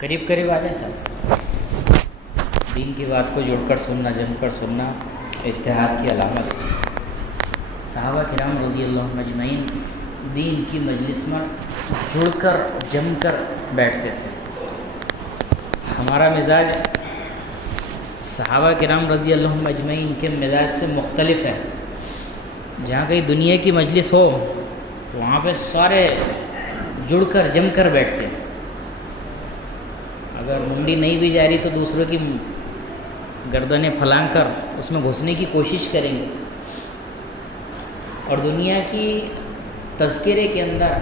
قریب قریب آ جائیں ساتھ. دین کی بات کو جڑ کر سننا، جم کر سننا اتحاد کی علامت. صحابہ کرام رضی اللہ عنہم اجمعین دین کی مجلس میں جڑ کر جم کر بیٹھتے تھے. ہمارا مزاج صحابہ کرام رضی اللہ عنہم اجمعین کے مزاج سے مختلف ہے. جہاں کہیں دنیا کی مجلس ہو تو وہاں پہ سارے جڑ کر جم کر بیٹھتے ہیں. اگر منڈی نہیں بھی جا رہی تو دوسروں کی گردنیں پھلانگ کر اس میں گھسنے کی کوشش کریں گے. اور دنیا کی تذکرے کے اندر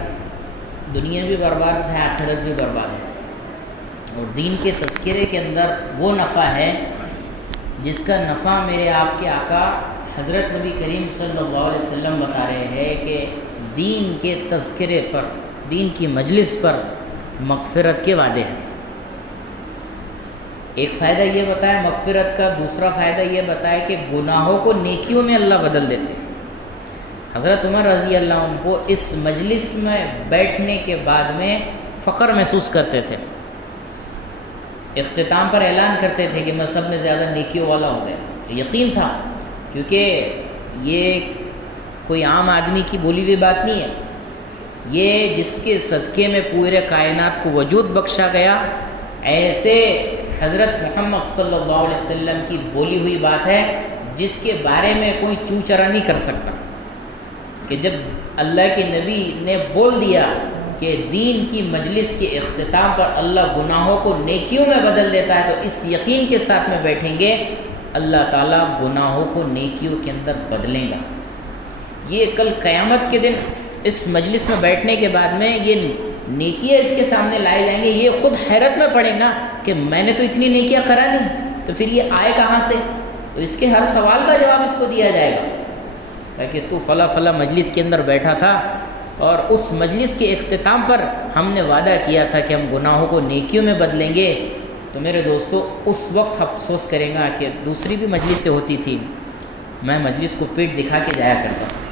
دنیا بھی برباد ہے، آخرت بھی برباد ہے. اور دین کے تذکرے کے اندر وہ نفع ہے جس کا نفع میرے آپ کے آقا حضرت نبی کریم صلی اللہ علیہ وسلم بتا رہے ہیں کہ دین کے تذکرے پر، دین کی مجلس پر مغفرت کے وعدے ہیں. ایک فائدہ یہ بتایا مغفرت کا، دوسرا فائدہ یہ بتایا کہ گناہوں کو نیکیوں میں اللہ بدل دیتے. حضرت عمر رضی اللہ عنہ کو اس مجلس میں بیٹھنے کے بعد میں فخر محسوس کرتے تھے. اختتام پر اعلان کرتے تھے کہ میں سب میں زیادہ نیکیوں والا ہو گیا. یقین تھا، کیونکہ یہ کوئی عام آدمی کی بولی ہوئی بات نہیں ہے. یہ جس کے صدقے میں پورے کائنات کو وجود بخشا گیا، ایسے حضرت محمد صلی اللہ علیہ وسلم کی بولی ہوئی بات ہے جس کے بارے میں کوئی چو چرا نہیں کر سکتا. کہ جب اللہ کے نبی نے بول دیا کہ دین کی مجلس کے اختتام پر اللہ گناہوں کو نیکیوں میں بدل دیتا ہے، تو اس یقین کے ساتھ میں بیٹھیں گے اللہ تعالیٰ گناہوں کو نیکیوں کے اندر بدلیں گا. یہ کل قیامت کے دن اس مجلس میں بیٹھنے کے بعد میں یہ نیکیاں اس کے سامنے لائے جائیں گے. یہ خود حیرت میں پڑے نا کہ میں نے تو اتنی نیکیاں کرا نہیں، تو پھر یہ آئے کہاں سے؟ تو اس کے ہر سوال کا جواب اس کو دیا جائے گا کہ تو فلاں فلاں مجلس کے اندر بیٹھا تھا اور اس مجلس کے اختتام پر ہم نے وعدہ کیا تھا کہ ہم گناہوں کو نیکیوں میں بدلیں گے. تو میرے دوستو اس وقت افسوس کریں گا کہ دوسری بھی مجلسیں ہوتی تھیں، میں مجلس کو پیٹ دکھا کے جایا کرتا ہوں.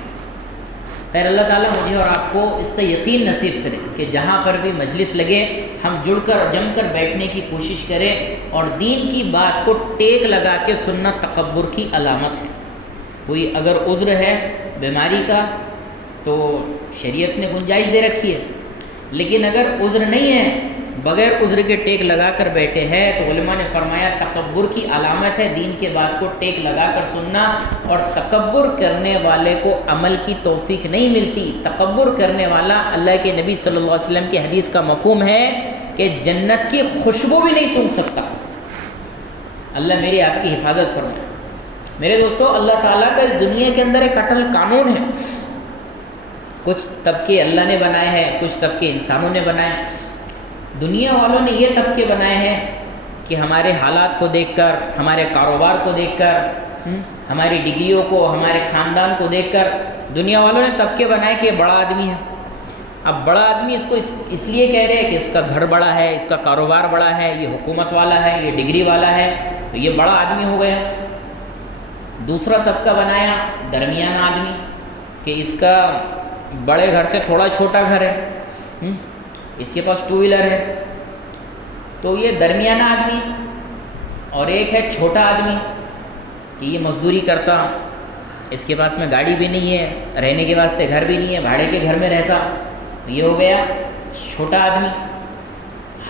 خیر اللہ تعالیٰ مجھے اور آپ کو اس کا یقین نصیب کرے کہ جہاں پر بھی مجلس لگے ہم جڑ کر جم کر بیٹھنے کی کوشش کریں. اور دین کی بات کو ٹیک لگا کے سننا تکبر کی علامت ہے. کوئی اگر عذر ہے بیماری کا تو شریعت نے گنجائش دے رکھی ہے، لیکن اگر عذر نہیں ہے، بغیر عذر کے ٹیک لگا کر بیٹھے ہیں، تو علماء نے فرمایا تکبر کی علامت ہے دین کے بات کو ٹیک لگا کر سننا. اور تکبر کرنے والے کو عمل کی توفیق نہیں ملتی. تکبر کرنے والا اللہ کے نبی صلی اللہ علیہ وسلم کی حدیث کا مفہوم ہے کہ جنت کی خوشبو بھی نہیں سونگھ سکتا. اللہ میری آپ کی حفاظت فرمائے. میرے دوستو اللہ تعالیٰ کا اس دنیا کے اندر ایک اٹل قانون ہے. کچھ طبقے اللہ نے بنائے ہیں، کچھ طبقے انسانوں نے بنائے. دنیا والوں نے یہ طبقے بنائے ہیں کہ ہمارے حالات کو دیکھ کر، ہمارے کاروبار کو دیکھ کر، ہماری ڈگریوں کو، ہمارے خاندان کو دیکھ کر دنیا والوں نے طبقے بنائے کہ یہ بڑا آدمی ہے. اب بڑا آدمی اس کو اس لیے کہہ رہے ہیں کہ اس کا گھر بڑا ہے، اس کا کاروبار بڑا ہے، یہ حکومت والا ہے، یہ ڈگری والا ہے، تو یہ بڑا آدمی ہو گیا. دوسرا طبقہ بنایا درمیانہ آدمی کہ اس کا بڑے گھر سے تھوڑا چھوٹا گھر ہے، اس کے پاس ٹو ویلر ہے، تو یہ درمیانہ آدمی. اور ایک ہے چھوٹا آدمی کہ یہ مزدوری کرتا، اس کے پاس میں گاڑی بھی نہیں ہے، رہنے کے واسطے گھر بھی نہیں ہے، بھاڑے کے گھر میں رہتا، یہ ہو گیا چھوٹا آدمی.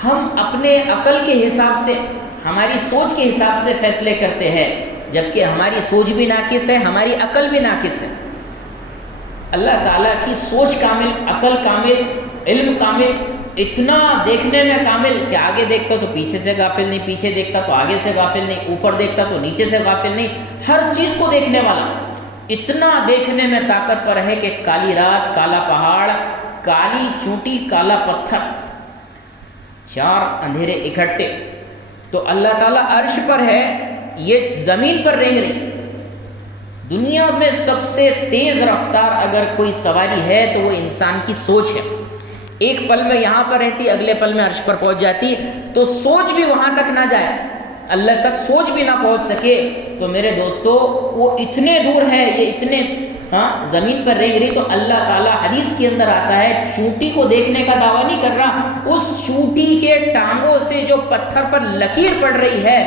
ہم اپنے عقل کے حساب سے، ہماری سوچ کے حساب سے فیصلے کرتے ہیں، جبکہ ہماری سوچ بھی ناقص ہے، ہماری عقل بھی ناقص ہے. اللہ تعالیٰ کی سوچ کامل، عقل کامل، علم کامل، اتنا دیکھنے میں کامل کہ آگے دیکھتا تو پیچھے سے غافل نہیں، پیچھے دیکھتا تو آگے سے غافل نہیں، اوپر دیکھتا تو نیچے سے غافل نہیں، ہر چیز کو دیکھنے والا. اتنا دیکھنے میں طاقتور ہے کہ کالی رات، کالا پہاڑ، کالی چونٹی، کالا پتھر، چار اندھیرے اکٹھے، تو اللہ تعالیٰ عرش پر ہے، یہ زمین پر رینگ رہی. دنیا میں سب سے تیز رفتار اگر کوئی سواری ہے تو وہ انسان کی سوچ ہے. ایک پل میں یہاں پر رہتی، اگلے پل میں عرش پر پہنچ جاتی. تو سوچ بھی وہاں تک نہ جائے، اللہ تک سوچ بھی نہ پہنچ سکے، تو میرے دوستو وہ اتنے دور ہے، یہ اتنے زمین پر رہ رہی. تو اللہ تعالیٰ حدیث کے اندر آتا ہے چونٹی کو دیکھنے کا دعویٰ نہیں کر رہا، اس چونٹی کے ٹانگوں سے جو پتھر پر لکیر پڑ رہی ہے،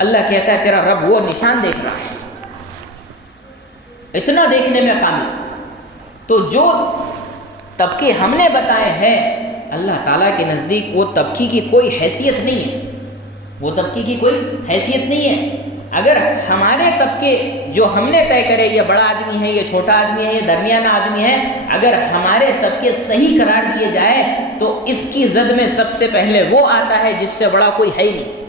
اللہ کہتا ہے تیرا رب وہ نشان دیکھ رہا ہے، اتنا دیکھنے میں کامل۔ تو جو طبقے ہم نے بتائے ہیں اللہ تعالیٰ کے نزدیک وہ طبقے کی کوئی حیثیت نہیں ہے، وہ طبقے کی کوئی حیثیت نہیں ہے۔ اگر ہمارے طبقے جو ہم نے طے کرے، یہ بڑا آدمی ہے، یہ چھوٹا آدمی ہے، یہ درمیانہ آدمی ہے، اگر ہمارے طبقے صحیح قرار دیے جائے تو اس کی زد میں سب سے پہلے وہ آتا ہے جس سے بڑا کوئی ہے ہی نہیں،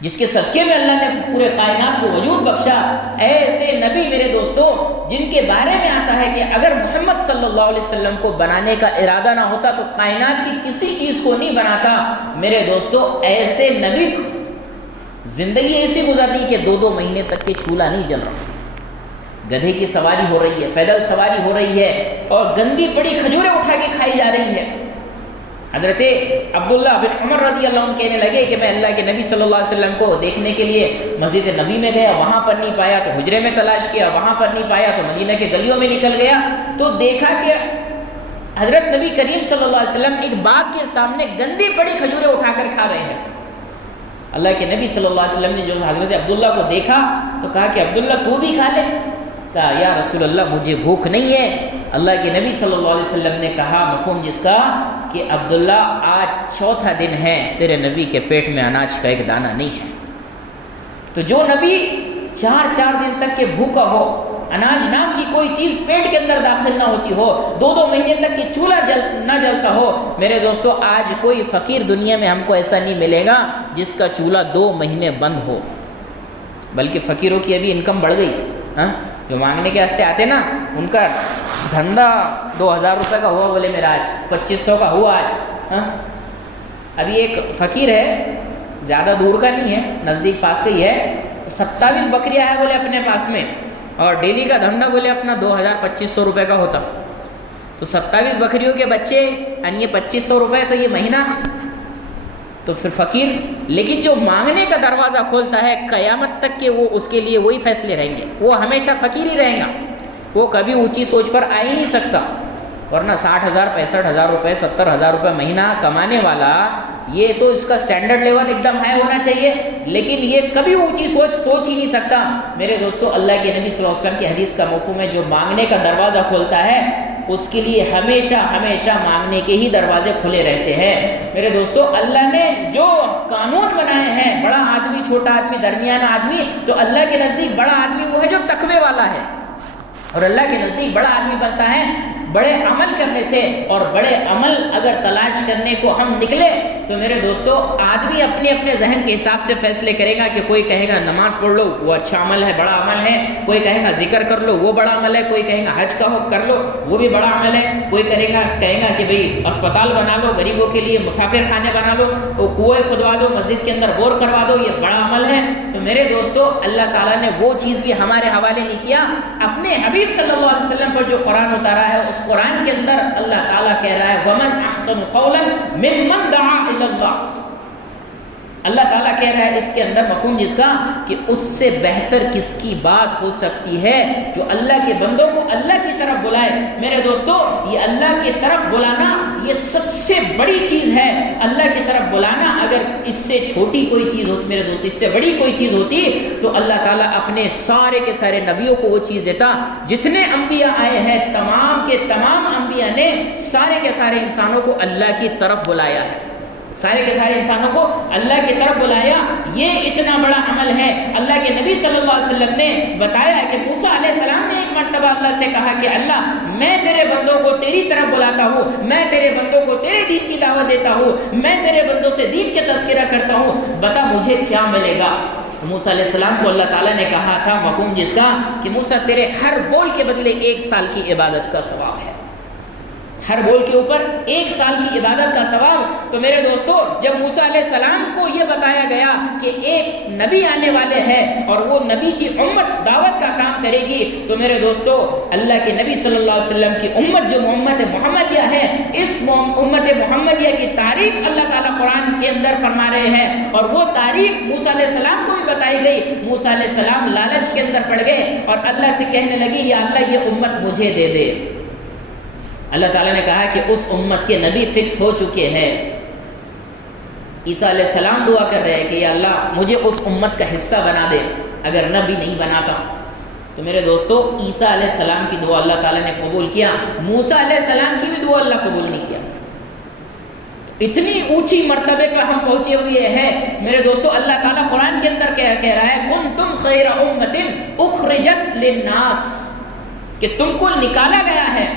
جس کے صدقے میں اللہ نے پورے کائنات کو وجود بخشا۔ ایسے نبی میرے دوستو جن کے بارے میں آتا ہے کہ اگر محمد صلی اللہ علیہ وسلم کو بنانے کا ارادہ نہ ہوتا تو کائنات کی کسی چیز کو نہیں بناتا۔ میرے دوستو ایسے نبی زندگی ایسی گزرنی کہ 2 مہینے تک کے چولہا نہیں جل رہا، گدھے کی سواری ہو رہی ہے، پیدل سواری ہو رہی ہے، اور گندی پڑی کھجوریں اٹھا کے کھائی جا رہی ہے۔ حضرت عبداللہ بن عمر رضی اللہ عنہ کہنے لگے کہ میں اللہ کے نبی صلی اللہ علیہ وسلم کو دیکھنے کے لیے مسجد نبی میں گیا، وہاں پر نہیں پایا تو حجرے میں تلاش کیا، وہاں پر نہیں پایا تو مدینہ کے گلیوں میں نکل گیا، تو دیکھا کہ حضرت نبی کریم صلی اللہ علیہ وسلم ایک باغ کے سامنے گندی پڑی کھجوریں اٹھا کر کھا رہے ہیں۔ اللہ کے نبی صلی اللہ علیہ وسلم نے جو حضرت عبداللہ کو دیکھا تو کہا کہ عبداللہ تو بھی کھا لے۔ کہا یا رسول اللہ مجھے بھوک نہیں ہے۔ اللہ کے نبی صلی اللہ علیہ وسلم نے کہا مفہوم جس کا کہ عبداللہ آج چوتھا دن ہے تیرے نبی کے پیٹ میں اناج کا ایک دانہ نہیں ہے۔ تو جو نبی 4 دن تک کے بھوکا ہو، اناج نام کی کوئی چیز پیٹ کے اندر داخل نہ ہوتی ہو، 2 مہینے تک کہ چولہا نہ جلتا ہو، میرے دوستو آج کوئی فقیر دنیا میں ہم کو ایسا نہیں ملے گا جس کا چولہا 2 مہینے بند ہو۔ بلکہ فقیروں کی ابھی انکم بڑھ گئی، جو مانگنے کے واسطے آتے نا ان کا دھندا 2000 روپے کا ہوا، بولے میرا آج 2500 کا ہوا آج۔ ابھی ایک فقیر ہے، زیادہ دور کا نہیں ہے، نزدیک پاس کا ہی ہے، 27 بکریاں ہیں بولے اپنے پاس میں، اور ڈیلی کا دھندا بولے اپنا 2000-2500 روپے کا ہوتا، تو 27 بکریوں کے بچے یہ 2500 روپے تو یہ مہینہ، تو پھر فقیر۔ لیکن جو مانگنے کا دروازہ کھولتا ہے قیامت تک کہ وہ اس کے لیے وہی فیصلے رہیں گے، وہ ہمیشہ فقیر ہی رہے گا، وہ کبھی اونچی سوچ پر آ ہی نہیں سکتا۔ ورنہ 60,000 65,000 روپے 70,000 روپے مہینہ کمانے والا، یہ تو اس کا سٹینڈرڈ لیول ایک دم ہائی ہونا چاہیے، لیکن یہ کبھی اونچی سوچ ہی نہیں سکتا۔ میرے دوستو اللہ کے نبی صلی اللہ علیہ وسلم کی حدیث کا مفہوم ہے جو مانگنے کا دروازہ کھولتا ہے اس کے لیے ہمیشہ ہمیشہ مانگنے کے ہی دروازے کھلے رہتے ہیں۔ میرے دوستو اللہ نے جو قانون بنائے ہیں، بڑا آدمی چھوٹا آدمی درمیانہ آدمی، تو اللہ کے نزدیک بڑا آدمی وہ ہے جو تقوی والا ہے، اور اللہ کے نزدیک بڑا آدمی بنتا ہے بڑے عمل کرنے سے۔ اور بڑے عمل اگر تلاش کرنے کو ہم نکلے تو میرے دوستو آدمی اپنے اپنے ذہن کے حساب سے فیصلے کرے گا کہ کوئی کہے گا نماز پڑھ لو وہ اچھا عمل ہے، بڑا عمل ہے، کوئی کہے گا ذکر کر لو وہ بڑا عمل ہے، کوئی کہے گا حج کا کر لو وہ بھی بڑا عمل ہے، کوئی کہے گا کہ بھئی اسپتال بنا لو، غریبوں کے لیے مسافر خانے بنا لو، وہ کنویں کھدوا دو، مسجد کے اندر بور کروا دو، یہ بڑا عمل ہے۔ تو میرے دوستو اللہ تعالیٰ نے وہ چیز بھی ہمارے حوالے نہیں کیا، اپنے حبیب صلی اللہ علیہ وسلم پر جو قرآن اتارا ہے اس قرآن کے اندر اللہ تعالیٰ کہہ رہا ہے وَمَنْ أَحْسَنُ قَوْلًا مِمَّنْ دَعَا إِلَى اللَّهِ۔ اللہ تعالیٰ کہہ رہا ہے اس کے اندر مفہوم جس کا کہ اس سے بہتر کس کی بات ہو سکتی ہے جو اللہ کے بندوں کو اللہ کی طرف بلائے۔ میرے دوستو یہ اللہ کی طرف بلانا یہ سب سے بڑی چیز ہے۔ اللہ کی طرف بلانا، اگر اس سے چھوٹی کوئی چیز ہوتی میرے دوست، اس سے بڑی کوئی چیز ہوتی تو اللہ تعالیٰ اپنے سارے کے سارے نبیوں کو وہ چیز دیتا۔ جتنے انبیاء آئے ہیں تمام کے تمام انبیاء نے سارے کے سارے انسانوں کو اللہ کی طرف بلایا ہے، سارے کے سارے انسانوں کو اللہ کی طرف بلایا۔ یہ اتنا بڑا عمل ہے۔ اللہ کے نبی صلی اللہ علیہ وسلم نے بتایا کہ موسیٰ علیہ السلام نے ایک مرتبہ اللہ سے کہا کہ اللہ میں تیرے بندوں کو تیری طرف بلاتا ہوں، میں تیرے بندوں کو تیرے دین کی دعوت دیتا ہوں، میں تیرے بندوں سے دین کے تذکرہ کرتا ہوں، بتا مجھے کیا ملے گا۔ موسیٰ علیہ السلام کو اللہ تعالیٰ نے کہا تھا مفہوم جس کا کہ موسیٰ تیرے ہر بول کے بدلے 1 سال کی عبادت کا ثواب ہے، ہر بول کے اوپر 1 سال کی عبادت کا ثواب۔ تو میرے دوستو جب موسیٰ علیہ السلام کو یہ بتایا گیا کہ ایک نبی آنے والے ہیں اور وہ نبی کی امت دعوت کا کام کرے گی، تو میرے دوستو اللہ کے نبی صلی اللہ علیہ وسلم کی امت جو امت محمدیہ ہے، اس امت محمدیہ کی تعریف اللہ تعالیٰ قرآن کے اندر فرما رہے ہیں، اور وہ تعریف موسیٰ علیہ السلام کو بھی بتائی گئی۔ موسیٰ علیہ السلام لالچ کے اندر پڑ گئے اور اللہ سے کہنے لگی یا اللہ یہ امت مجھے دے دے۔ اللہ تعالیٰ نے کہا کہ اس امت کے نبی فکس ہو چکے ہیں، عیسیٰ علیہ السلام دعا کر رہے ہیں کہ یا اللہ مجھے اس امت کا حصہ بنا دے اگر نبی نہیں بناتا. تو میرے دوستو عیسیٰ علیہ السلام کی دعا اللہ تعالیٰ نے قبول کیا, موسیٰ علیہ السلام کی بھی دعا اللہ قبول نہیں کیا. اتنی اونچی مرتبے پر ہم پہنچے ہوئے ہیں میرے دوستو. اللہ تعالیٰ قرآن کے اندر کہہ رہا ہے کنتم خیر امت اخرجت للناس, کہ تم کو نکالا گیا ہے,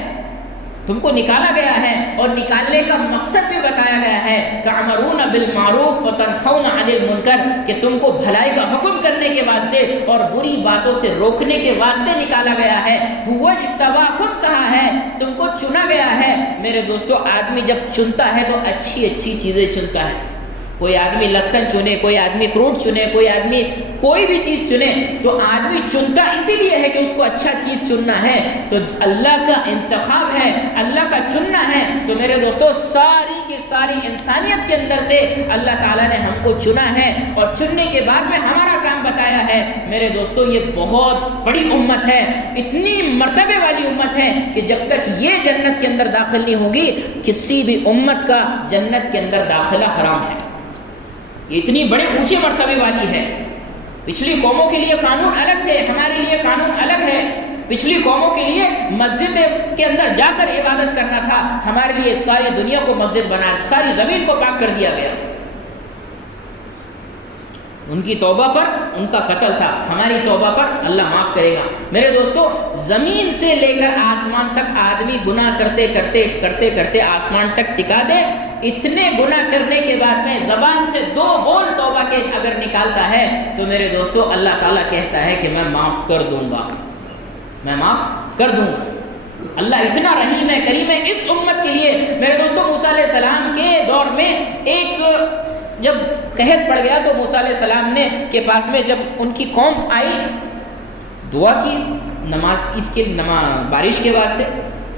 تم کو نکالا گیا ہے اور نکالنے کا مقصد بھی بتایا گیا ہے. تعمرون بالمعروف وتنہون عن المنکر, کہ تم کو بھلائی کا حکم کرنے کے واسطے اور بری باتوں سے روکنے کے واسطے نکالا گیا ہے. هو اجتباکم کہا ہے, تم کو چنا گیا ہے. میرے دوستو آدمی جب چنتا ہے تو اچھی اچھی چیزیں چنتا ہے. کوئی آدمی لہسن چنے, کوئی آدمی فروٹ چنے, کوئی آدمی کوئی بھی چیز چنے, تو آدمی چنتا اسی لیے ہے کہ اس کو اچھا چیز چننا ہے. تو اللہ کا انتخاب ہے, اللہ کا چننا ہے. تو میرے دوستو ساری کی ساری انسانیت کے اندر سے اللہ تعالیٰ نے ہم کو چنا ہے اور چننے کے بعد میں ہمارا کام بتایا ہے. میرے دوستو یہ بہت بڑی امت ہے, اتنی مرتبے والی امت ہے کہ جب تک یہ جنت کے اندر داخل نہیں ہوگی کسی بھی امت کا جنت کے اندر داخلہ حرام ہے. یہ اتنی بڑے اونچے مرتبے والی ہے. پچھلی قوموں کے لیے قانون الگ تھے, ہمارے لیے قانون الگ ہے. پچھلی قوموں کے لیے مسجد کے اندر جا کر عبادت کرنا تھا, ہمارے لیے ساری دنیا کو مسجد بنا, ساری زمین کو پاک کر دیا گیا. ان کی توبہ پر ان کا قتل تھا, ہماری توبہ پر اللہ معاف کرے گا. میرے دوستو زمین سے لے کر آسمان تک آدمی گناہ کرتے کرتے کرتے کرتے آسمان تک ٹکا دے. اتنے گناہ کرنے کے بعد میں زبان سے 2 بول توبہ کے اگر نکالتا ہے تو میرے دوستو اللہ تعالیٰ کہتا ہے کہ میں معاف کر دوں گا, میں معاف کر دوں گا. اللہ اتنا رحیم ہے, کریم ہے اس امت کے لیے. میرے دوستو موسیٰ علیہ السلام کے دور میں ایک جب قحط پڑ گیا تو موسیٰ علیہ السلام نے کے پاس میں جب ان کی قوم آئی, دعا کی نماز اس کے بارش کے واسطے,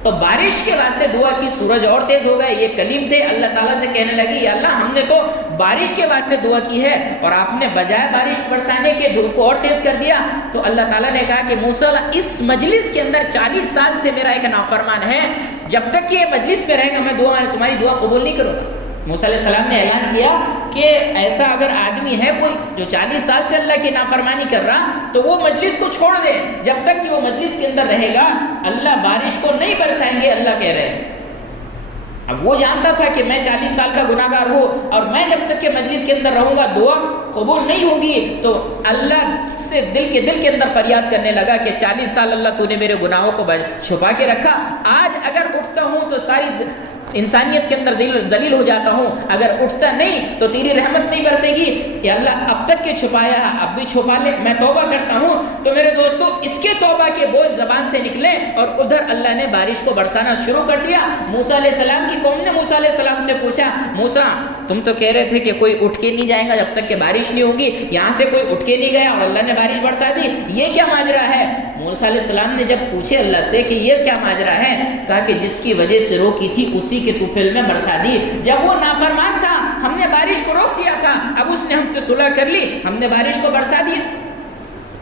تو بارش کے واسطے دعا کی, سورج اور تیز ہو گئے. یہ کلیم تھے, اللہ تعالیٰ سے کہنے لگی یا اللہ ہم نے تو بارش کے واسطے دعا کی ہے اور آپ نے بجائے بارش برسانے کے دھوپ کو اور تیز کر دیا. تو اللہ تعالیٰ نے کہا کہ موسیٰ اس مجلس کے اندر 40 سال سے میرا ایک نافرمان ہے, جب تک کہ یہ مجلس میں رہے گا میں تمہاری دعا قبول نہیں کروں گا. موسیٰ علیہ السلام نے اعلان کیا کہ ایسا اگر آدمی ہے کوئی جو 40 سال سے اللہ کی نافرمانی کر رہا تو وہ مجلس کو چھوڑ دے, جب تک کہ وہ مجلس کے اندر رہے گا اللہ بارش کو نہیں برسائیں گے. اللہ کہہ رہے ہیں. اب وہ جانتا تھا کہ میں 40 سال کا گناہ گار ہوں اور میں جب تک کہ مجلس کے اندر رہوں گا دعا قبول نہیں ہوگی. تو اللہ سے دل کے اندر فریاد کرنے لگا کہ 40 سال اللہ تو نے میرے گناہوں کو چھپا کے رکھا, آج اگر اٹھتا ہوں تو ساری انسانیت کے اندر ذلیل ہو جاتا ہوں, اگر اٹھتا نہیں تو تیری رحمت نہیں برسے گی. یا اللہ اب تک کے چھپایا اب بھی چھپا لے, میں توبہ کرتا ہوں. تو میرے دوستو اس کے توبہ کے بول زبان سے نکلے اور ادھر اللہ نے بارش کو برسانا شروع کر دیا. موسیٰ علیہ السلام کی قوم نے موسیٰ علیہ السلام سے پوچھا, موسیٰ تم تو کہہ رہے تھے کہ کوئی اٹھ کے نہیں جائے گا جب تک کہ بارش نہیں ہوگی, یہاں سے کوئی اٹھ کے نہیں گیا اور اللہ نے بارش برسا دی, یہ کیا ماجرا ہے؟ موسیٰ علیہ السلام نے جب پوچھے اللہ سے کہ یہ کیا ماجرا ہے, کہا کہ جس کی وجہ سے روکی تھی اسی کے طوفان میں برسا دی. جب وہ نافرمان تھا ہم نے بارش کو روک دیا تھا, اب اس نے ہم سے صلح کر لی, ہم نے بارش کو برسا دیا.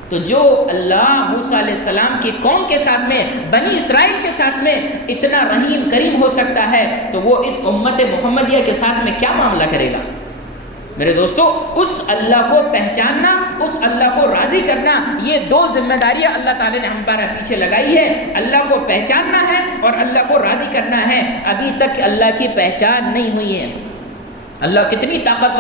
تو جو اللہ موسیٰ علیہ السلام کی قوم کے ساتھ میں بنی اسرائیل کے ساتھ میں اتنا رحیم کریم ہو سکتا ہے تو وہ اس امت محمدیہ کے ساتھ میں کیا معاملہ کرے گا؟ میرے دوستو اس اللہ کو پہچاننا, اس اللہ کو راضی کرنا, یہ 2 ذمہ داریاں اللہ تعالی نے ہمارے پیچھے لگائی ہے. اللہ کو پہچاننا ہے اور اللہ کو راضی کرنا ہے. ابھی تک اللہ کی پہچان نہیں ہوئی ہے. اللہ کتنی طاقت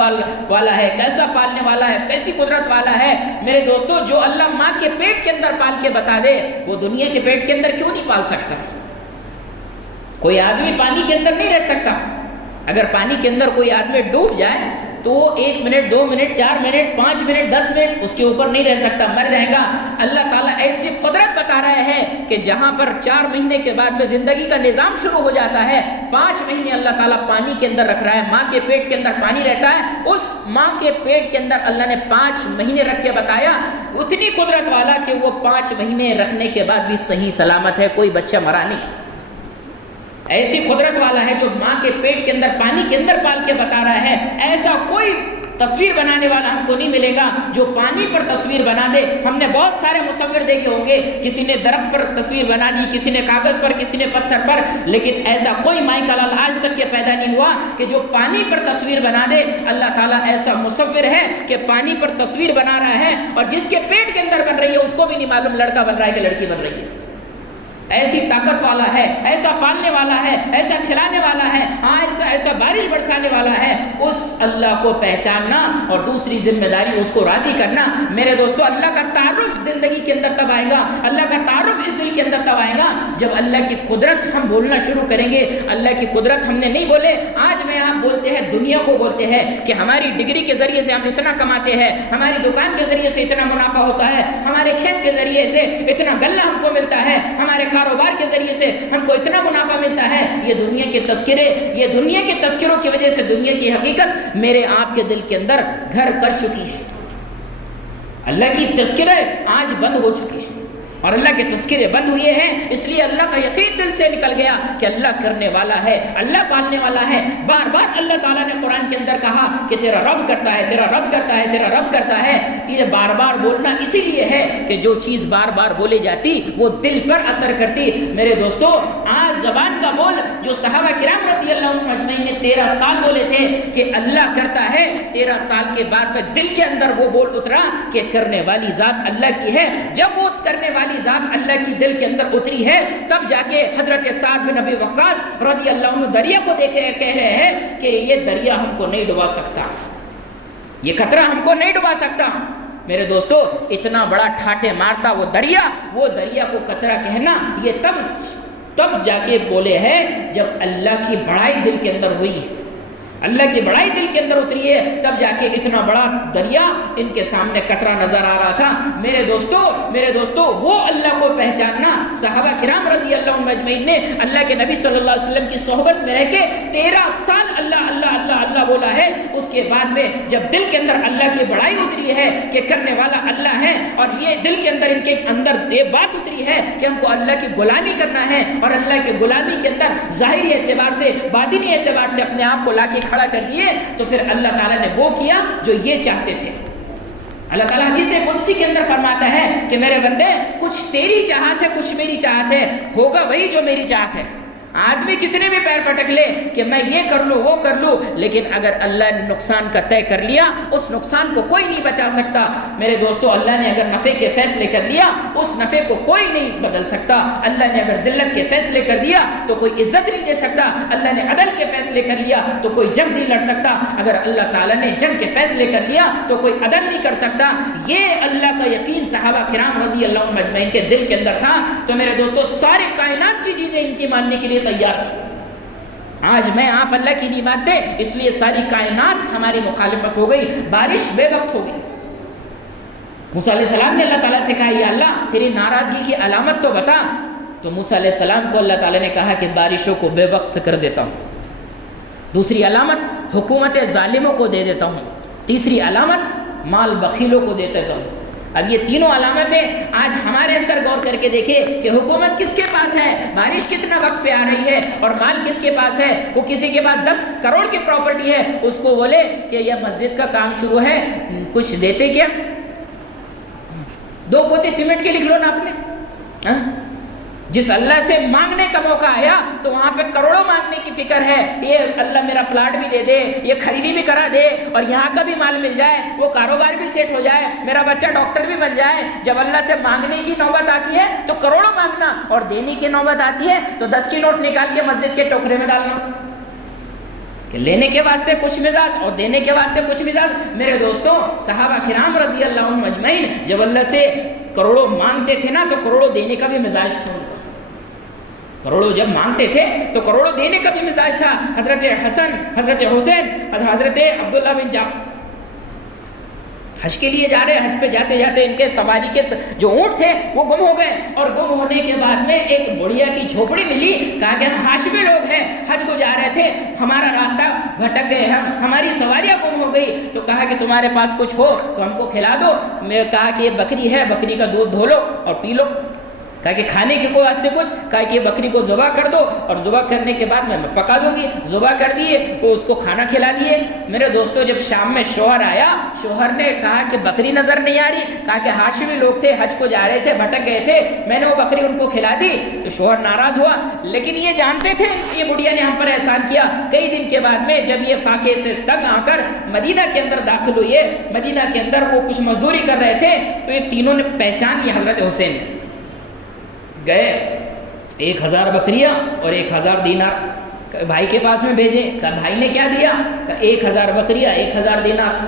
والا ہے, کیسا پالنے والا ہے, کیسی قدرت والا ہے. میرے دوستو جو اللہ ماں کے پیٹ کے اندر پال کے بتا دے وہ دنیا کے پیٹ کے اندر کیوں نہیں پال سکتا؟ کوئی آدمی پانی کے اندر نہیں رہ سکتا. اگر پانی کے اندر کوئی آدمی ڈوب جائے تو 1 minute 2 minute 4 minute 5 minute 10 minute اس کے اوپر نہیں رہ سکتا, مر جائے گا. اللہ تعالیٰ ایسی قدرت بتا رہے ہیں کہ جہاں پر 4 مہینے کے بعد میں زندگی کا نظام شروع ہو جاتا ہے, 5 مہینے اللہ تعالیٰ پانی کے اندر رکھ رہا ہے. ماں کے پیٹ کے اندر پانی رہتا ہے, اس ماں کے پیٹ کے اندر اللہ نے 5 مہینے رکھ کے بتایا. اتنی قدرت والا کہ وہ 5 مہینے رکھنے کے بعد بھی صحیح سلامت ہے, کوئی بچہ مرا نہیں. ایسی قدرت والا ہے جو ماں کے پیٹ کے اندر پانی کے اندر پال کے بتا رہا ہے. ایسا کوئی تصویر بنانے والا ہم کو نہیں ملے گا جو پانی پر تصویر بنا دے۔ ہم نے بہت سارے مصور دیکھے ہوں گے، کسی نے درخت پر تصویر بنا دی، کسی نے کاغذ پر، کسی نے پتھر پر، لیکن ایسا کوئی مائیکل آج تک کے پیدا نہیں ہوا کہ جو پانی پر تصویر بنا دے۔ اللہ تعالیٰ ایسا مصور ہے کہ پانی پر تصویر بنا رہا ہے اور جس کے پیٹ کے اندر بن رہی ہے اس کو بھی نہیں معلوم لڑکا بن رہا ہے کہ لڑکی بن رہی ہے۔ ایسی طاقت والا ہے، ایسا پالنے والا ہے، ایسا کھلانے والا ہے، ہاں ایسا بارش برسانے والا ہے۔ اس اللہ کو پہچاننا اور دوسری ذمہ داری اس کو راضی کرنا۔ میرے دوستو، اللہ کا تعارف زندگی کے اندر تب آئے گا، اللہ کا تعارف اس دل کے اندر تب آئے گا جب اللہ کی قدرت ہم بولنا شروع کریں گے۔ اللہ کی قدرت ہم نے نہیں بولے، آج میں آپ بولتے ہیں، دنیا کو بولتے ہیں کہ ہماری ڈگری کے ذریعے سے ہم اتنا کماتے ہیں، ہماری دکان کے ذریعے سے اتنا منافع ہوتا ہے، ہمارے کھیت کے ذریعے سے اتنا غلہ ہم کو ملتا ہے، ہمارے کاروبار کے ذریعے سے ہم کو اتنا منافع ملتا ہے۔ یہ دنیا کے تذکرے، یہ دنیا کے تذکروں کی وجہ سے دنیا کی حقیقت میرے آپ کے دل کے اندر گھر کر چکی ہے۔ اللہ کی تذکرے آج بند ہو چکی ہیں اور اللہ کے تذکرے بند ہوئے ہیں، اس لیے اللہ کا یقین دل سے نکل گیا کہ اللہ کرنے والا ہے، اللہ پالنے والا ہے۔ بار بار اللہ تعالیٰ نے قرآن کے اندر کہا کہ تیرا رب کرتا ہے، تیرا رب کرتا ہے، تیرا رب کرتا ہے۔ یہ بار بار بولنا اسی لیے ہے کہ جو چیز بار بار بولی جاتی وہ دل پر اثر کرتی۔ میرے دوستو، آج زبان کا بول جو صحابہ کرام رضی اللہ عنہم اجمعین نے 13 سال بولے تھے کہ اللہ کرتا ہے، 13 سال کے بعد میں دل کے اندر وہ بول اترا کہ کرنے والی ذات اللہ کی ہے۔ جب وہ کرنے والی ذات اللہ کی دل کے اندر اتری ہے، تب جا کے حضرت سعد بن ابی وقاص رضی اللہ عنہ دریا کو دیکھ کہہ رہے ہیں کہ یہ دریا ہم کو نہیں ڈبا سکتا، یہ قطرہ ہم کو نہیں ڈبا سکتا۔ میرے دوستو، اتنا بڑا ٹھاٹے مارتا وہ دریا کو قطرہ کہنا، یہ تب جا کے بولے ہیں جب اللہ کی بڑائی دل کے اندر ہوئی ہے، اللہ کی بڑائی دل کے اندر اتری ہے، تب جا کے اتنا بڑا دریا ان کے سامنے قطرہ نظر آ رہا تھا۔ میرے دوستو وہ اللہ کو پہچاننا، صحابہ کرام رضی اللہ عنہم اجمعین نے اللہ کے نبی صلی اللہ علیہ وسلم کی صحبت میں رہ کے 13 سال اللہ اللہ اللہ اللہ بولا ہے۔ اس کے بعد میں جب دل کے اندر اللہ کی بڑائی اتری ہے کہ کرنے والا اللہ ہے، اور یہ دل کے اندر ان کے اندر یہ بات اتری ہے کہ ہم کو اللہ کی غلامی کرنا ہے، اور اللہ کی غلامی کے اندر ظاہری اعتبار سے، باطنی اعتبار سے اپنے آپ کو لا کے کھڑا کر دیے، تو پھر اللہ تعالیٰ نے وہ کیا جو یہ چاہتے تھے۔ اللہ تعالیٰ حدیث قدسی کے اندر فرماتا ہے کہ میرے بندے، کچھ تیری چاہت ہے، کچھ میری چاہت ہے، ہوگا وہی جو میری چاہت ہے۔ آدمی کتنے بھی پیر پٹک لے کہ میں یہ کر لوں وہ کر لوں، لیکن اگر اللہ نے نقصان کا طے کر لیا، اس نقصان کو کوئی نہیں بچا سکتا۔ میرے دوستو، اللہ نے اگر نفع کے فیصلے کر لیا، اس نفع کو کوئی نہیں بدل سکتا۔ اللہ نے اگر ذلت کے فیصلے کر دیا تو کوئی عزت نہیں دے سکتا۔ اللہ نے عدل کے فیصلے کر لیا تو کوئی جنگ نہیں لڑ سکتا۔ اگر اللہ تعالیٰ نے جنگ کے فیصلے کر لیا تو کوئی عدل نہیں کر سکتا۔ یہ اللہ کا یقین صحابہ کرام رضی اللہ عنہم اجمعین کے دل کے اندر تھا۔ تو میرے دوستو، ساری کائنات کی چیزیں ان کی ماننے کے لیے تیار تھی۔ آج میں آپ اللہ کی نہیں مانتے، اس لیے ساری کائنات ہماری مخالفت ہو گئی، بارش بے وقت ہو گئی۔ موسیٰ علیہ السلام نے اللہ تعالیٰ سے کہا، یا اللہ تیری ناراضگی کی علامت تو بتا۔ تو موسیٰ علیہ السلام کو اللہ تعالیٰ نے کہا کہ بارشوں کو بے وقت کر دیتا ہوں۔ دوسری علامت حکومت ظالموں کو دے دیتا ہوں۔ تیسری علامت مال بخیلوں کو دے دیتا ہوں۔ اب یہ تینوں علامتیں آج ہمارے اندر غور کر کے دیکھیں کہ حکومت کس کے پاس ہے، بارش کتنا وقت پہ آ رہی ہے، اور مال کس کے پاس ہے۔ وہ کسی کے پاس 10 کروڑ کی پراپرٹی ہے، اس کو بولے کہ یہ مسجد کا کام شروع ہے، کچھ دیتے کیا؟ 2 پوتے سیمنٹ کے لکھ لو نا آپ نے۔ جس اللہ سے مانگنے کا موقع آیا تو وہاں پہ کروڑوں مانگنے کی فکر ہے، یہ اللہ میرا پلاٹ بھی دے دے، یہ خریدی بھی کرا دے، اور یہاں کا بھی مال مل جائے، وہ کاروبار بھی سیٹ ہو جائے، میرا بچہ ڈاکٹر بھی بن جائے۔ جب اللہ سے مانگنے کی نوبت آتی ہے تو کروڑوں مانگنا، اور دینے کی نوبت آتی ہے تو 10 کی نوٹ نکال کے مسجد کے ٹوکرے میں ڈالنا، کہ لینے کے واسطے کچھ مزاج اور دینے کے واسطے کچھ مزاج۔ میرے دوستوں، صحابہ کرام رضی اللہ عنہم اجمعین جب اللہ سے کروڑوں مانگتے تھے نا تو کروڑوں دینے کا بھی مزاج تھا۔ کروڑوں جب مانگتے تھے تو کروڑوں دینے کا بھی مزاج تھا۔ حضرت حسن، حضرت حسین، حضرت عبداللہ بن جعفر حج کے لیے جا رہے، حج پہ جاتے جاتے ان کے سواری کے جو اونٹ تھے وہ گم ہو گئے، اور گم ہونے کے بعد میں ایک بڑھیا کی جھوپڑی ملی۔ کہا کہ ہم ہاشمی لوگ ہیں، حج کو جا رہے تھے، ہمارا راستہ بھٹک گئے، ہماری سواریاں گم ہو گئی۔ تو کہا کہ تمہارے پاس کچھ ہو تو ہم کو کھلا دو۔ میں کہا کہ یہ بکری ہے، بکری کا دودھ دھو لو اور پی لو۔ کہا کہ کھانے کے کوئی واسطے کچھ؟ کہا کہ بکری کو ذبح کر دو اور ذبح کرنے کے بعد میں پکا دوں گی. ذبح کر دیے, وہ اس کو کھانا کھلا دیے. میرے دوستو جب شام میں شوہر آیا, شوہر نے کہا کہ بکری نظر نہیں آ رہی. کہا کہ ہاشمی لوگ تھے, حج کو جا رہے تھے, بھٹک گئے تھے, میں نے وہ بکری ان کو کھلا دی. تو شوہر ناراض ہوا, لیکن یہ جانتے تھے یہ بڑھیا نے ہم پر احسان کیا. کئی دن کے بعد میں جب یہ فاقے سے تنگ آ کر مدینہ کے اندر داخل ہوئے, مدینہ کے اندر وہ کچھ مزدوری کر رہے تھے, تو یہ تینوں نے پہچان لی حضرت حسین. گئے 1000 بکریاں اور 1000 دینار بھائی کے پاس میں بھیجے. کہا بھائی نے کیا دیا؟ کہا 1000 بکریاں 1000 دینار.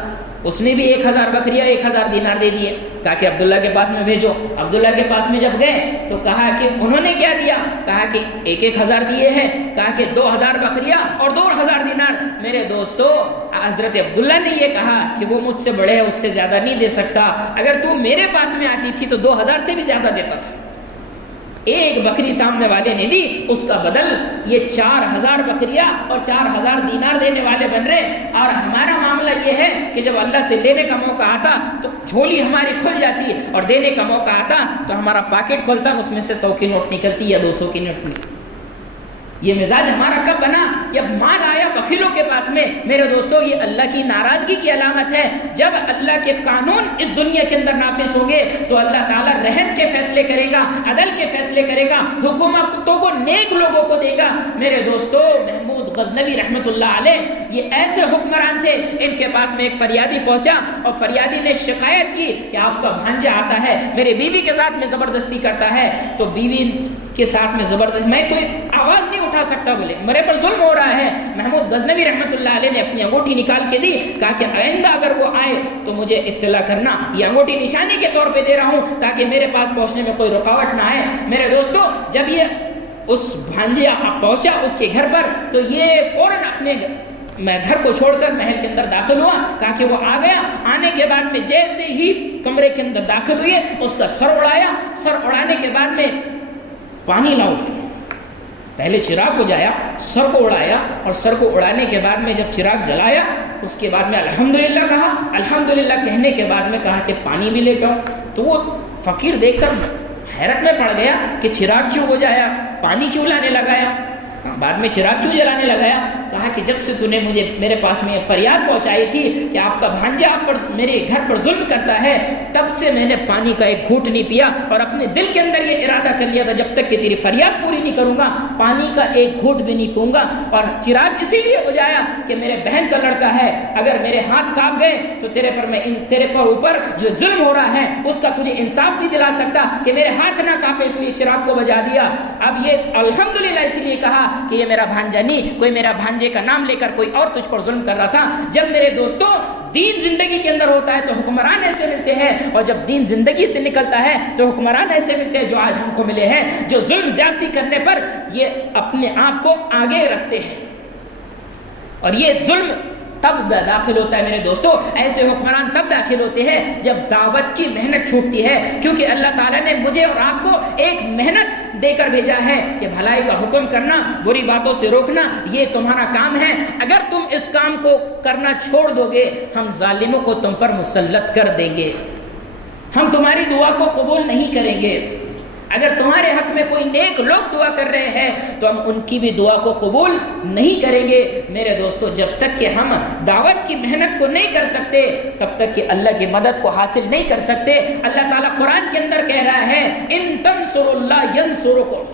اس نے بھی 1000 بکریاں 1000 دینار دے دیے. کہا کہ عبداللہ کے پاس میں بھیجو. عبداللہ کے پاس میں جب گئے تو کہا کہ انہوں نے کیا دیا؟ کہا کہ 1000 دیے ہیں. کہا کہ 2000 بکریاں اور 2000 دینار. میرے دوستو حضرت عبداللہ نے یہ کہا کہ وہ مجھ سے بڑے ہے, اس سے زیادہ نہیں دے سکتا. اگر تو میرے پاس میں آتی تھی تو 2000 سے بھی زیادہ دیتا تھا. ایک بکری سامنے والے نے دی, اس کا بدل یہ 4000 بکریاں اور 4000 دینار دینے والے بن رہے. اور ہمارا معاملہ یہ ہے کہ جب اللہ سے لینے کا موقع آتا تو جھولی ہماری کھل جاتی ہے, اور دینے کا موقع آتا تو ہمارا پاکٹ کھلتا, اس میں سے 100 کی نوٹ نکلتی یا 200 کی نوٹ نکلتی. یہ مزاج ہمارا کب بنا؟ جب مال آیا بخیلوں کے پاس میں. میرے دوستو یہ اللہ کی ناراضگی کی علامت ہے. جب اللہ کے قانون اس دنیا کے اندر نافذ ہوں گے تو اللہ تعالیٰ رحم کے فیصلے کرے گا, عدل کے فیصلے کرے گا, حکومتوں کو نیک لوگوں کو دے گا. میرے دوستو محمود غزنوی رحمت اللہ علیہ یہ ایسے حکمران تھے, ان کے پاس میں ایک فریادی پہنچا اور فریادی نے شکایت کی کہ آپ کا بھانجا آتا ہے, میرے بیوی کے ساتھ میں زبردستی کرتا ہے. تو بیوی کے ساتھ میں زبردستی, میں کوئی آواز نہیں اٹھا سکتا, بولے میرے پر ظلم ہو رہا ہے. محمود غزنوی رحمت اللہ علیہ نے اپنی انگوٹھی نکال کے دی. کہا کہ آئندہ اگر وہ آئے تو مجھے اطلاع کرنا, یہ انگوٹھی نشانی کے طور پہ دے رہا ہوں تاکہ میرے پاس پہنچنے میں کوئی رکاوٹ نہ آئے. میرے دوستو جب یہ اس بھانجے پہنچا اس کے گھر پر تو یہ فوراً اپنے میں گھر کو چھوڑ کر محل کے اندر داخل ہوا. کہا کہ وہ آ گیا. آنے کے بعد میں جیسے ہی کمرے کے اندر داخل ہوئے اس کا سر اڑایا. سر اڑانے کے بعد میں پانی لاؤ, پہلے چراغ کو جایا, سر کو اڑایا, اور سر کو اڑانے کے بعد میں جب چراغ جلایا اس کے بعد میں الحمدللہ کہا. الحمدللہ کہنے کے بعد میں کہا کہ پانی بھی لے کے آؤ. تو وہ فقیر دیکھ کر حیرت میں پڑ گیا کہ چراغ کیوں بجھایا, پانی کیوں لانے لگایا, بعد میں چراغ کیوں جلانے لگایا. کہا کہ جب سے تو نے مجھے میرے پاس میں فریاد پہنچائی تھی کہ آپ کا بھانجا آپ پر میرے گھر پر ظلم کرتا ہے, تب سے میں نے پانی کا ایک گھونٹ نہیں پیا, اور اپنے دل کے اندر یہ ارادہ کر لیا تھا جب تک کہ تیری فریاد پوری نہیں کروں گا پانی کا ایک گھونٹ بھی نہیں پیوں گا. اور چراغ اسی لیے بجھایا کہ میرے بہن کا لڑکا ہے, اگر میرے ہاتھ کانپ گئے تو تیرے پر اوپر جو ظلم ہو رہا ہے اس کا تجھے انصاف نہیں دلا سکتا کہ میرے ہاتھ نہ کانپے, اس لیے چراغ کو بجھا دیا. اب یہ الحمدللہ اسی لیے کہا کہ یہ میرا بھانجا نہیں, کوئی میرا بھانجے کا نام لے کر کوئی اور تجھ پر ظلم کر رہا تھا. جب میرے دوستوں دین زندگی کے اندر ہوتا ہے تو حکمران ایسے ملتے ہیں, اور جب دین زندگی سے نکلتا ہے تو حکمران ایسے ملتے ہیں جو آج ہم کو ملے ہیں, جو ظلم زیادتی کرنے پر یہ اپنے آپ کو آگے رکھتے ہیں. اور یہ ظلم تب داخل ہوتا ہے میرے دوستو, ایسے حکمران تب داخل ہوتے ہیں جب دعوت کی محنت چھوٹتی ہے, کیونکہ اللہ تعالیٰ نے مجھے اور آپ کو ایک محنت دے کر بھیجا ہے کہ بھلائی کا حکم کرنا, بری باتوں سے روکنا, یہ تمہارا کام ہے. اگر تم اس کام کو کرنا چھوڑ دو گے ہم ظالموں کو تم پر مسلط کر دیں گے, ہم تمہاری دعا کو قبول نہیں کریں گے. اگر تمہارے حق میں کوئی نیک لوگ دعا کر رہے ہیں تو ہم ان کی بھی دعا کو قبول نہیں کریں گے. میرے دوستو جب تک کہ ہم دعوت کی محنت کو نہیں کر سکتے تب تک کہ اللہ کی مدد کو حاصل نہیں کر سکتے. اللہ تعالیٰ قرآن کے اندر کہہ رہا ہے ان تنصروا اللہ ینصرکم,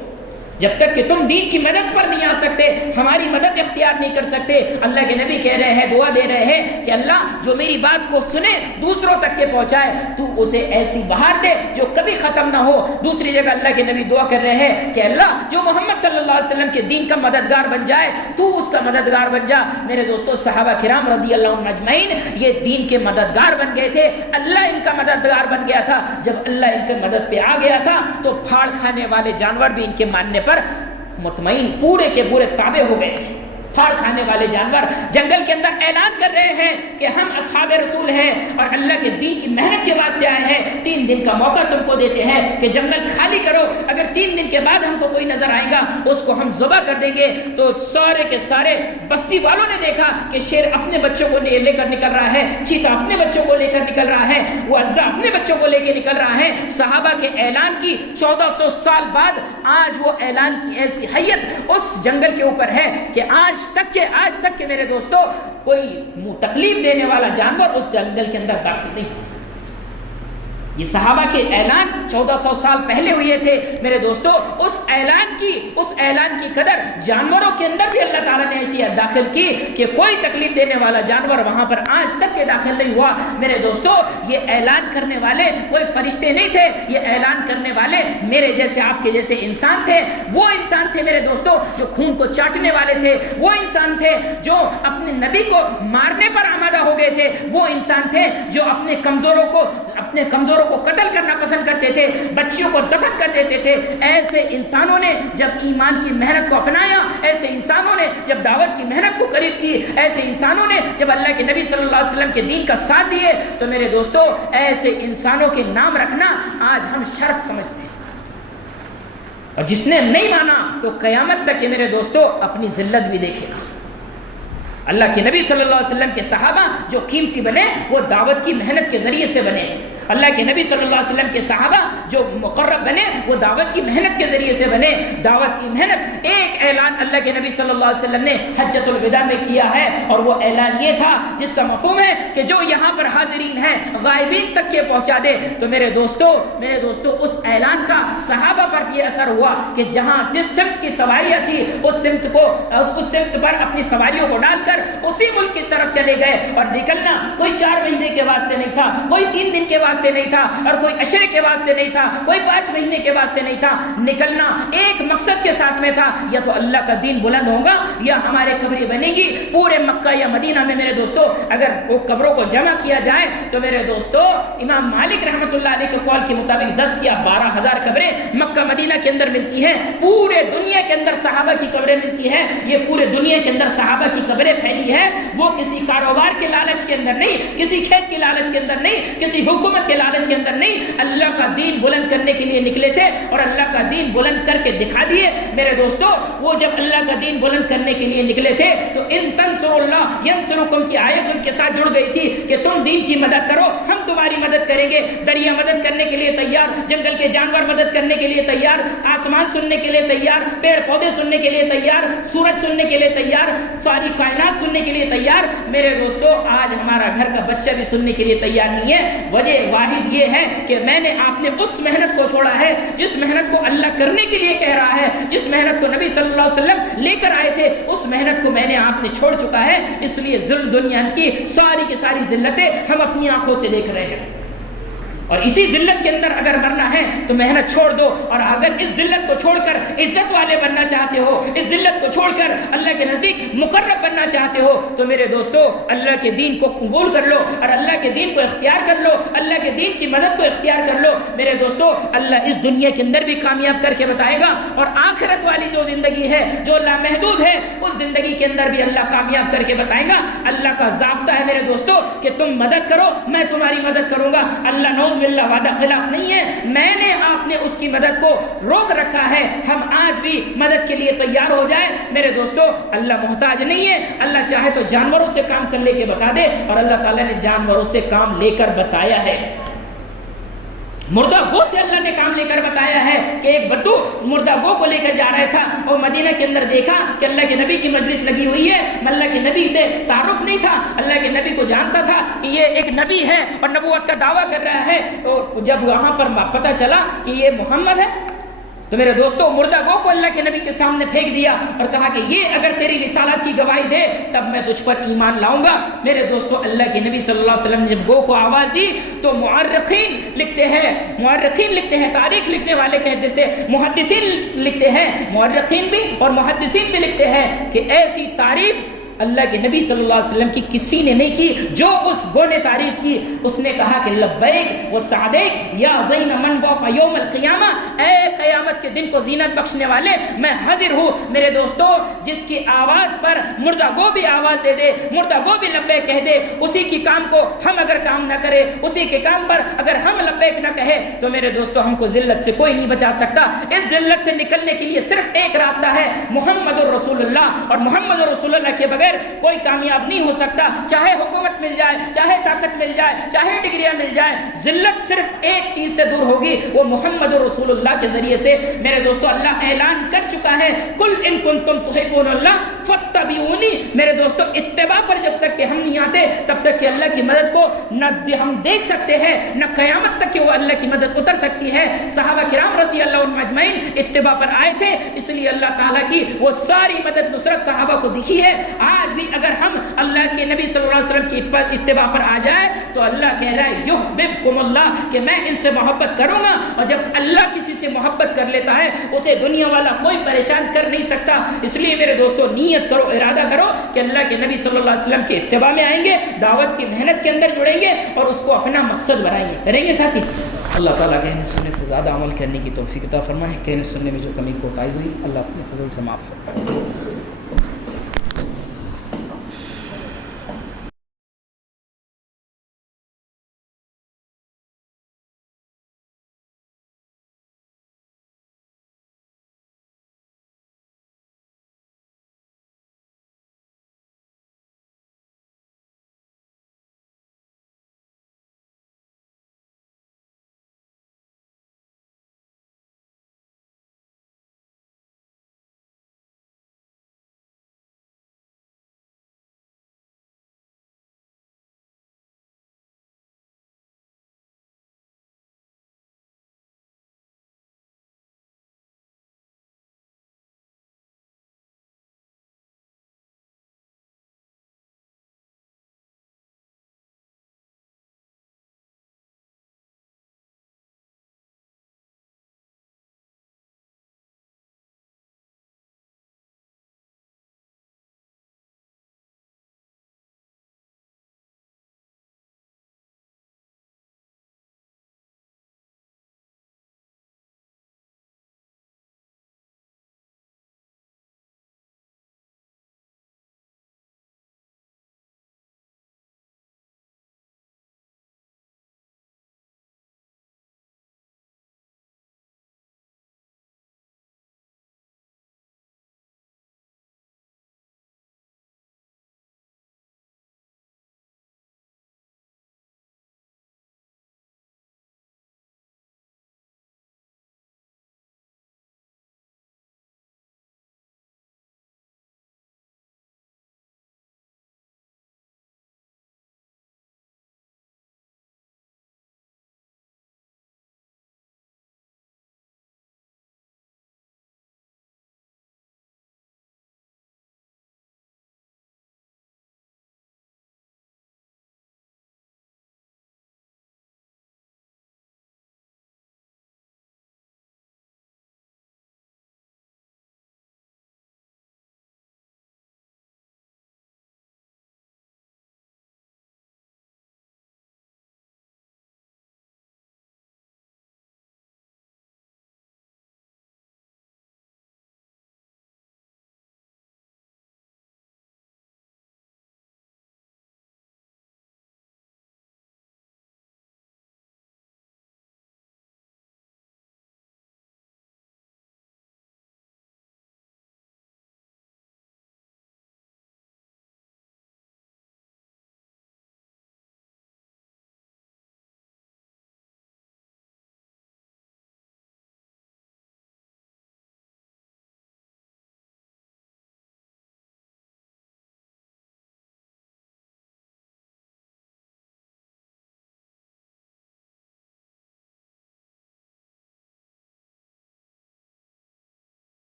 جب تک کہ تم دین کی مدد پر نہیں آ سکتے, ہماری مدد اختیار نہیں کر سکتے. اللہ کے نبی کہہ رہے ہیں, دعا دے رہے ہیں کہ اللہ جو میری بات کو سنے دوسروں تک کے پہنچائے, تو اسے ایسی بہار دے جو کبھی ختم نہ ہو. دوسری جگہ اللہ کے نبی دعا کر رہے ہیں کہ اللہ جو محمد صلی اللہ علیہ وسلم کے دین کا مددگار بن جائے تو اس کا مددگار بن جا. میرے دوستو صحابہ کرام رضی اللہ عنہم اجمعین یہ دین کے مددگار بن گئے تھے, اللہ ان کا مددگار بن گیا تھا. جب اللہ ان کے مدد پہ آ گیا تھا تو پھاڑ کھانے والے جانور بھی ان کے ماننے پر مطمئن پورے کے پورے تابع ہو گئے تھے. پھاڑ کھانے والے جانور جنگل کے اندر اعلان کر رہے ہیں کہ ہم اصحاب رسول ہیں اور اللہ کے دین کی محنت کے واسطے آئے ہیں. 3 دن کا موقع تم کو دیتے ہیں کہ جنگل خالی کرو. اگر 3 دن کے بعد ہم کو کوئی نظر آئے گا اس کو ہم ذبح کر دیں گے. تو سارے کے سارے بستی والوں نے دیکھا کہ شیر اپنے بچوں کو لے کر نکل رہا ہے, چیتا اپنے بچوں کو لے کر نکل رہا ہے, وہ اژدھا اپنے بچوں کو لے کے نکل رہا ہے. صحابہ کے اعلان کی 1400 سال بعد آج وہ اعلان کی ایسی حیت اس جنگل کے اوپر ہے کہ آج تک کے میرے دوستو کوئی تکلیف دینے والا جانور اس جنگل کے اندر داخل نہیں. یہ صحابہ کے اعلان 1400 سال پہلے ہوئے تھے میرے دوستو. اس اعلان کی قدر جانوروں کے اندر بھی اللہ تعالیٰ نے ایسی داخل کی کہ کوئی تکلیف دینے والا جانور وہاں پر آج تک کے داخل نہیں ہوا. میرے دوستو یہ اعلان کرنے والے کوئی فرشتے نہیں تھے, یہ اعلان کرنے والے میرے جیسے آپ کے جیسے انسان تھے. وہ انسان تھے میرے دوستو جو خون کو چاٹنے والے تھے, وہ انسان تھے جو اپنے نبی کو مارنے پر آمادہ ہو گئے تھے, وہ انسان تھے جو اپنے کمزوروں کو قتل کرنا پسند کرتے تھے, بچیوں کو دفن کر دیتے تھے. ایسے انسانوں نے جب ایمان کی محنت کو اپنایا, ایسے انسانوں نے جب دعوت کی محنت کو قریب کی, ایسے انسانوں نے جب اللہ کے نبی صلی اللہ علیہ وسلم کے دین کا ساتھ دیے, تو میرے دوستو ایسے انسانوں کے نام رکھنا آج ہم شرف سمجھتے ہیں. اور جس نے نہیں مانا تو قیامت تک میرے دوستو اپنی ذلت بھی دیکھے گا. اللہ کے نبی صلی اللہ علیہ وسلم کے صحابہ جو قیمتی بنے وہ دعوت کی محنت کے ذریعے سے بنے. اللہ کے نبی صلی اللہ علیہ وسلم کے صحابہ جو مقرب بنے وہ دعوت کی محنت کے ذریعے سے بنے. دعوت کی محنت ایک اعلان اللہ کے نبی صلی اللہ علیہ وسلم نے حجۃ الوداع میں کیا ہے, اور وہ اعلان یہ تھا جس کا مفہوم ہے کہ جو یہاں پر حاضرین ہیں غائبین تک کے پہنچا دے. تو میرے دوستو اس اعلان کا صحابہ پر یہ اثر ہوا کہ جہاں جس سمت کی سواریاں تھی اس سمت پر اپنی سواریوں کو ڈال کر اسی ملک کی طرف چلے گئے. اور نکلنا کوئی 4 مہینے کے واسطے نہیں تھا, کوئی 3 دن کے واسطے نہیں تھا, اور کوئی عشرے کے واسطے نہیں تھا, کوئی 5 مہینے کے واسطے نہیں تھا. نکلنا ایک مقصد کے ساتھ میں تھا, یا تو اللہ کا دین بلند ہوگا یا ہمارے قبریں بنے گی. پورے مکہ یا مدینہ میں میرے دوستو اگر وہ قبروں کو جمع کیا جائے تو میرے دوستو امام مالک رحمۃ اللہ علیہ کے قول کے مطابق 10 یا 12 ہزار قبریں مکہ مدینہ کے اندر ملتی ہیں. پورے دنیا کے اندر صحابہ کی قبریں ملتی ہیں. یہ پورے دنیا کے اندر صحابہ کی قبریں پھیلی ہے. وہ کسی کاروبار کے لالچ کے اندر نہیں, کسی کھیت کی لالچ کے اندر نہیں, کسی حکومت کے لالچ کے اندر نہیں. اللہ کا دین بلند کرنے کے لیے نکلے تھے اور اللہ کا دین بلند کر کے دکھا دیے. میرے دوستو وہ جب اللہ کا دین بلند کرنے کے لیے نکلے تھے تو ان تنصروا اللہ ینصرکم کی آیت ان کے ساتھ جڑ گئی تھی کہ تم دین کی مدد کرو ہم تمہاری مدد کریں گے. دریا مدد کرنے کے لیے تیار, جنگل کے جانور مدد کرنے کے لیے تیار, آسمان سننے کے لیے تیار, پیڑ پودے سننے کے لیے تیار, سورج سننے کے لیے تیار, ساری کائنات سننے کے لیے تیار. میرے دوستو آج ہمارا گھر کا بچہ بھی سننے کے لیے تیار نہیں ہے. وجہ واحد یہ ہے کہ میں نے آپ نے اس محنت کو چھوڑا ہے جس محنت کو اللہ کرنے کے لیے کہہ رہا ہے, جس محنت کو نبی صلی اللہ علیہ وسلم لے کر آئے تھے, اس محنت کو میں نے آپ نے چھوڑ چکا ہے. اس لیے دنیا کی ساری ذلتیں ہم اپنی آنکھوں سے دیکھ رہے ہیں. اور اسی ذلت کے اندر اگر مرنا ہے تو محنت چھوڑ دو. اور اگر اس ذلت کو چھوڑ کر عزت والے بننا چاہتے ہو, اس ذلت کو چھوڑ کر اللہ کے نزدیک مقرب بننا چاہتے ہو, تو میرے دوستو اللہ کے دین کو قبول کر لو اور اللہ کے دین کو اختیار کر لو, اللہ کے دین کی مدد کو اختیار کر لو. میرے دوستو اللہ اس دنیا کے اندر بھی کامیاب کر کے بتائے گا, اور آخرت والی جو زندگی ہے جو لامحدود ہے اس زندگی کے اندر بھی اللہ کامیاب کر کے بتائے گا. اللہ کا ضابطہ ہے میرے دوستو کہ تم مدد کرو میں تمہاری مدد کروں گا. اللہ نعوذ باللہ وعدہ خلاف نہیں ہے. میں نے آپ نے اس کی مدد کو روک رکھا ہے. ہم آج بھی مدد کے لیے تیار ہو جائے. میرے دوستو اللہ محتاج نہیں ہے. اللہ چاہے تو جانوروں سے کام کر لے کے بتا دے, اور اللہ تعالیٰ نے جانوروں سے کام لے کر بتایا ہے. مردہ گو سے اللہ نے کام لے کر بتایا ہے کہ ایک بدو مردہ گو کو لے کر جا رہا تھا اور مدینہ کے اندر دیکھا کہ اللہ کے نبی کی مجلس لگی ہوئی ہے. اللہ کے نبی سے تعارف نہیں تھا, اللہ کے نبی کو جانتا تھا کہ یہ ایک نبی ہے اور نبوت کا دعویٰ کر رہا ہے. اور جب وہاں پر پتہ چلا کہ یہ محمد ہے تو میرے دوستو مردہ گو کو اللہ کے نبی کے سامنے پھینک دیا اور کہا کہ یہ اگر تیری رسالت کی گواہی دے تب میں تجھ پر ایمان لاؤں گا. میرے دوستو اللہ کے نبی صلی اللہ علیہ وسلم نے جب گو کو آواز دی تو مورخین لکھتے ہیں, تاریخ لکھنے والے کہتے سے محدثین لکھتے ہیں, مورخین بھی اور محدثین بھی لکھتے ہیں کہ ایسی تعریف اللہ کے نبی صلی اللہ علیہ وسلم کی کسی نے نہیں کی. جو اس گو نے تعریف کی اس نے کہا کہ لبیک و سعدیک یا زین من وفا یوم القیامہ، اے قیامت کے دن کو زینت بخشنے والے میں حاضر ہوں. میرے دوستو جس کی آواز پر مردہ گو بھی آواز دے دے، مردہ گو بھی لبیک کہہ دے، اسی کی کام کو ہم اگر کام نہ کرے، اسی کے کام پر اگر ہم لبیک نہ کہے تو میرے دوستو ہم کو ذلت سے کوئی نہیں بچا سکتا. اس ذلت سے نکلنے کے لیے صرف ایک راستہ ہے، محمد الرسول اللہ. اور محمد الرسول اللہ کے بغیر کوئی کامیاب نہیں ہو سکتا. چاہے حکومت مل جائے، چاہے طاقت مل جائے، چاہے ڈگریاں مل جائے، ذلت صرف ایک چیز سے دور ہوگی، وہ محمد الرسول اللہ کے ذریعے سے. میرے دوستو اللہ اعلان کر چکا ہے، قل ان کنتم تحبون اللہ فاتبعونی. میرے دوستو اتباع پر جب تک کہ ہم نہیں آتے تب تک کہ اللہ کی مدد کو نہ ہم دیکھ سکتے ہیں، نہ قیامت تک کہ وہ اللہ کی مدد اتر سکتی ہے. صحابہ کرام رضی اللہ عنہم اجمعین اتباع پر آئے تھے، اس لیے اللہ تعالیٰ کی وہ ساری مدد نصرت صحابہ کو دکھی ہے. آج بھی اگر ہم اللہ کے نبی صلی اللہ علیہ وسلم کی اتباع پر آ جائے تو اللہ کہہ رہا ہے یحببکم اللہ، کہ میں ان سے محبت کروں گا. اور جب اللہ کسی سے محبت کر لیتا ہے اسے دنیا والا کوئی پریشان کر نہیں سکتا. اس لیے میرے دوستو نیت کرو، ارادہ کرو کہ اللہ کے نبی صلی اللہ علیہ وسلم کے اتباع میں آئیں گے، دعوت کی محنت کے اندر جڑیں گے اور اس کو اپنا مقصد بنائیں گے. کریں گے ساتھی؟ اللہ تعالیٰ کہنے سننے سے زیادہ عمل کرنے کی توفیق عطا فرمائے. کہنے سننے میں جو کمی کوتاہی ہوئی اللہ اپنے فضل سے معاف فرمائے.